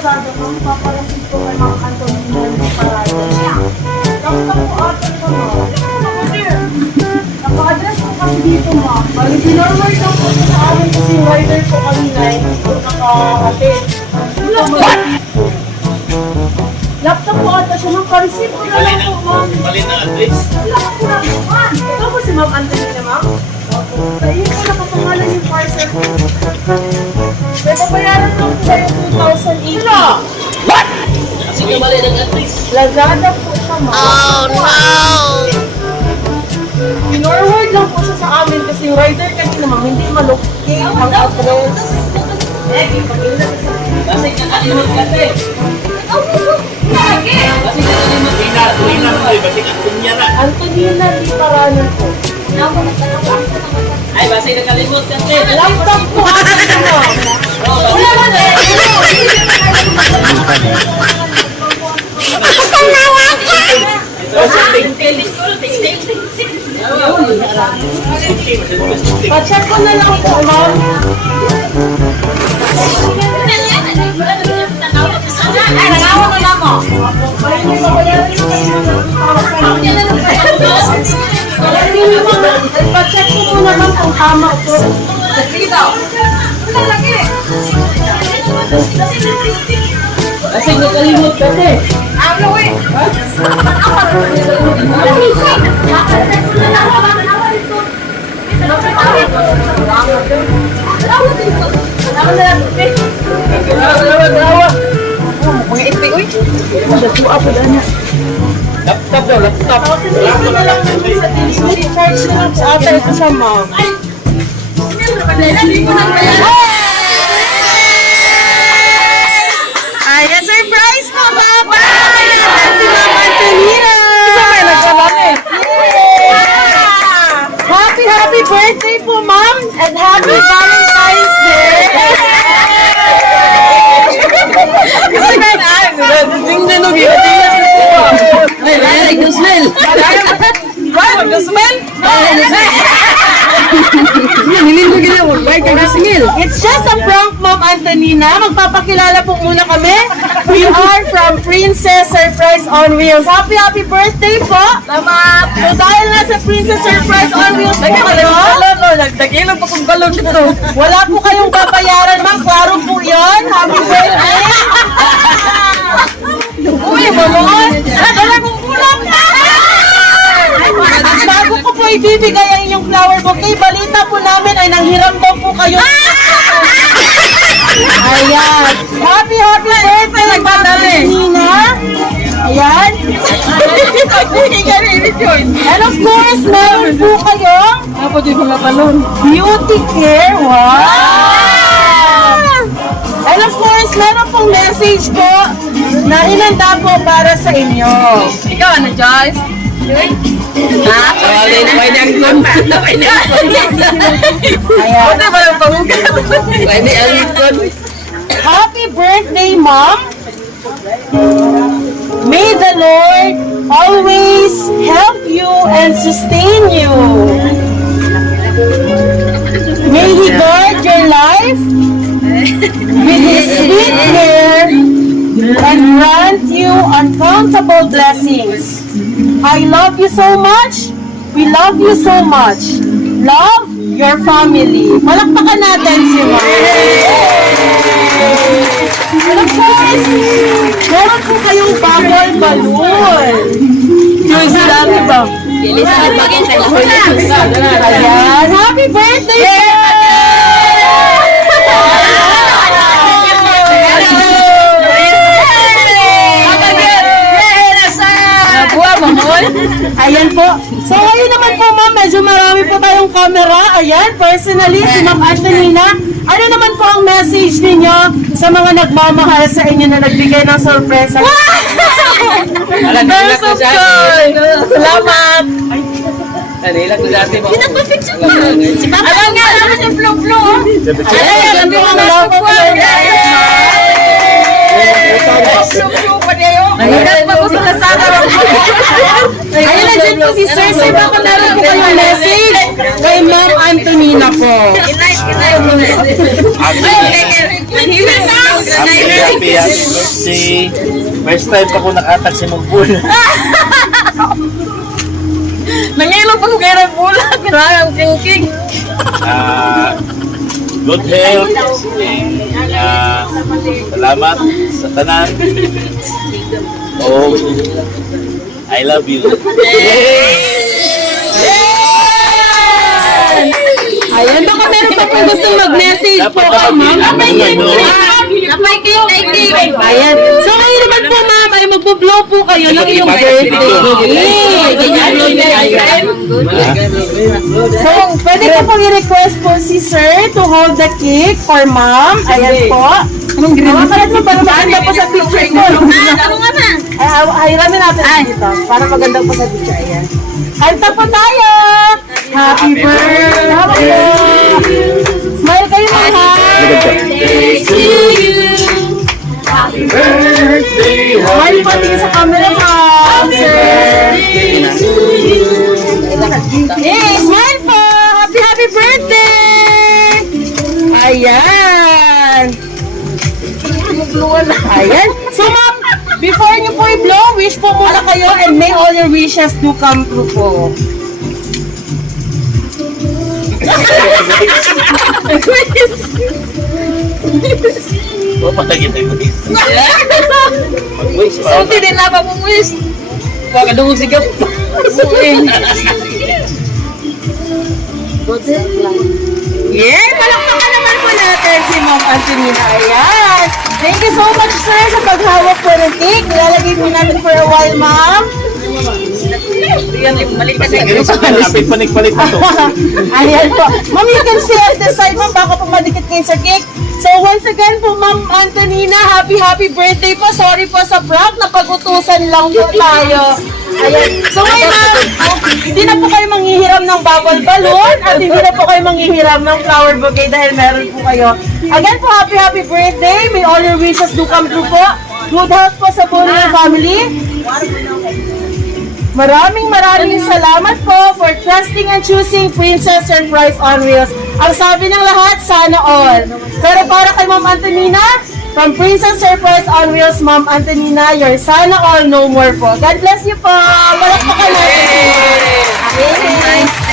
Lazada, ma'am, papalasin ko kay Ma'am Antonina ng parada. Tapos po ata siya, ma'am. Naka-address ko kasi dito, ma'am. Bali, pinorward lang po siya sa amin kasi rider ko kanina, hindi ko naka-attend. Laptop po ata siya, ma'am. Pa-receive ko na lang po, ma'am. Mali na address. Wala ko na po, ma'am. Ito po si Ma'am Antonina, ma'am. Sa iyo po nakapangalan yung parcel ko. May papayaran lang po kayo 2,080. What? Kasi ka mali ng address. Lazada po siya, ma'am. Oh no! Pinorward lang po siya sa amin kasi yung rider kanina, ma'am, hindi malocate ang address. Kasi kakalimot kasi. Kasi kakalimot. Wina mo eh. Kasi katunya na. Antonina Di Paranan po. Ay, basi nakalimot kasi. Laptop po ata siya, ma'am. Wala ba na? Pa-check ko na lang po, ma'am. Ay, may papayaran yung pa-check ko muna, ma'am, kung tama po. Kasi nakalimot kasi. Laptop daw, laptop. Sige na lang po sa DC. Charge na lang po ata ito siya, ma'am. Ayan, surprise po, Papa! Si Ma'am Antonina! Happy, happy birthday po, ma'am! And happy Valentine's Day! Ay, good smell. It's just a prank, Ma'am Antonina. Magpapakilala po muna kami. We are from Princess Surprise on Wheels. Happy, happy birthday po! Salamat! So dahil nasa Princess Surprise on Wheels po kayo, Nagdagilong pa kong balon dito. wala po kayong babayaran, ma'am. Klaro po yun. Happy birthday! Uy, mamon! Dala kong kulang na! Bago ko po ibibigay ang inyong flower bouquet, balita po namin ay nanghiram daw po kayo. Ayan. Happy, happy birthday, Nina. Ayan. And of course, meron po kayong beauty care. Wow! And of course, meron pong message po na inanda po para sa inyo. Ikaw, ano, Joyce? Ayan. Ayan. Happy birthday, Mom! May the Lord always help you and sustain you. May He guard your life with His sweet care and grant you uncountable blessings. I love you so much. We love you so much. Love your family. Palakpakan natin si Mom. And of course, meron po kayong bubble balloon. Yung sinabi ba? Ayan, happy birthday! Ayan po. So ngayon naman po, ma'am, medyo marami po tayong camera. Ayan, personally, si Ma'am Antonina. Ano naman po ang message ninyo sa mga nagmamahal sa inyo na nagbigay ng sorpresa? Nilak ko sa atin. Salamat! Nilak ko sa atin. Alam nga naman yung flu-flu. Ayan, ano po ang love ko sa Nagkat pa po sa Lazada. Ayun na dyan po si Sir. Sir, baka meron po kayong message kay Ma'am Antonina po. Kinay mo na. Happy birthday. First time pa ko nakatag si Mugbul. Nangilog pa ko kayo ng bulan. Kailangan king. Good health. Salamat sa tanan. Oh, I love you. Ayan, baka meron pa pong gustong mag-message po Dapat kay ma'am. Napay cake, Napay cake. Ayan. So kayo naman po ma'am, ay magbo-blow po kayo ng iyong birthday. So, pwede ko pong i-request po si sir to hold the cake for ma'am. Ayan po. Anong ginagawa? Kalat mo para maganda po sa picture ko. Ano nga na? Ay, hiramin natin dito. Para maganda po sa picture. Ayan. Kanta po tayo! Happy birthday! Smile kayo na ha! Birthday, Smile po tingin sa camera ha! Hey, smile po! Happy birthday! Ayan! Ayan. So ma'am, before niyo po i-blow, wish po muna kayo and may all your wishes do come true po. Oh, patagin tayo. Mag-wish pa. Sunti din na pa mong wish. Baka dungo sigap. Yay! Palakpakan naman po natin si Ma'am Antonina. Ayan. Thank you so much, sir, sa paghawak po ng cake. Nilalagay po natin for a while, ma'am. Kasi ganun sa kanapit panig-palit na to. Ayan po. Ma'am, you can stay at the side, ma'am. Baka po madikit kayo sa cake. So, once again po, Ma'am Antonina, happy birthday po. Sorry po sa prank. Napag-utusan lang po tayo. Ayan. So, ngayon, ma'am, hindi na po kayo manghihiram ng bubble balloon at hindi na po kayo manghihiram ng flower bouquet dahil meron po kayo. Again po, happy birthday. May all your wishes do come true po. Good health po sa buong inyong family. Maraming salamat po for trusting and choosing Princess Surprise on Wheels. Ang sabi ng lahat, sana all. Pero para kay Ma'am Antonina, from Princess Surprise on Wheels, Ma'am Antonina, your sana all, no more po. God bless you po. Palakpakan natin. Okay.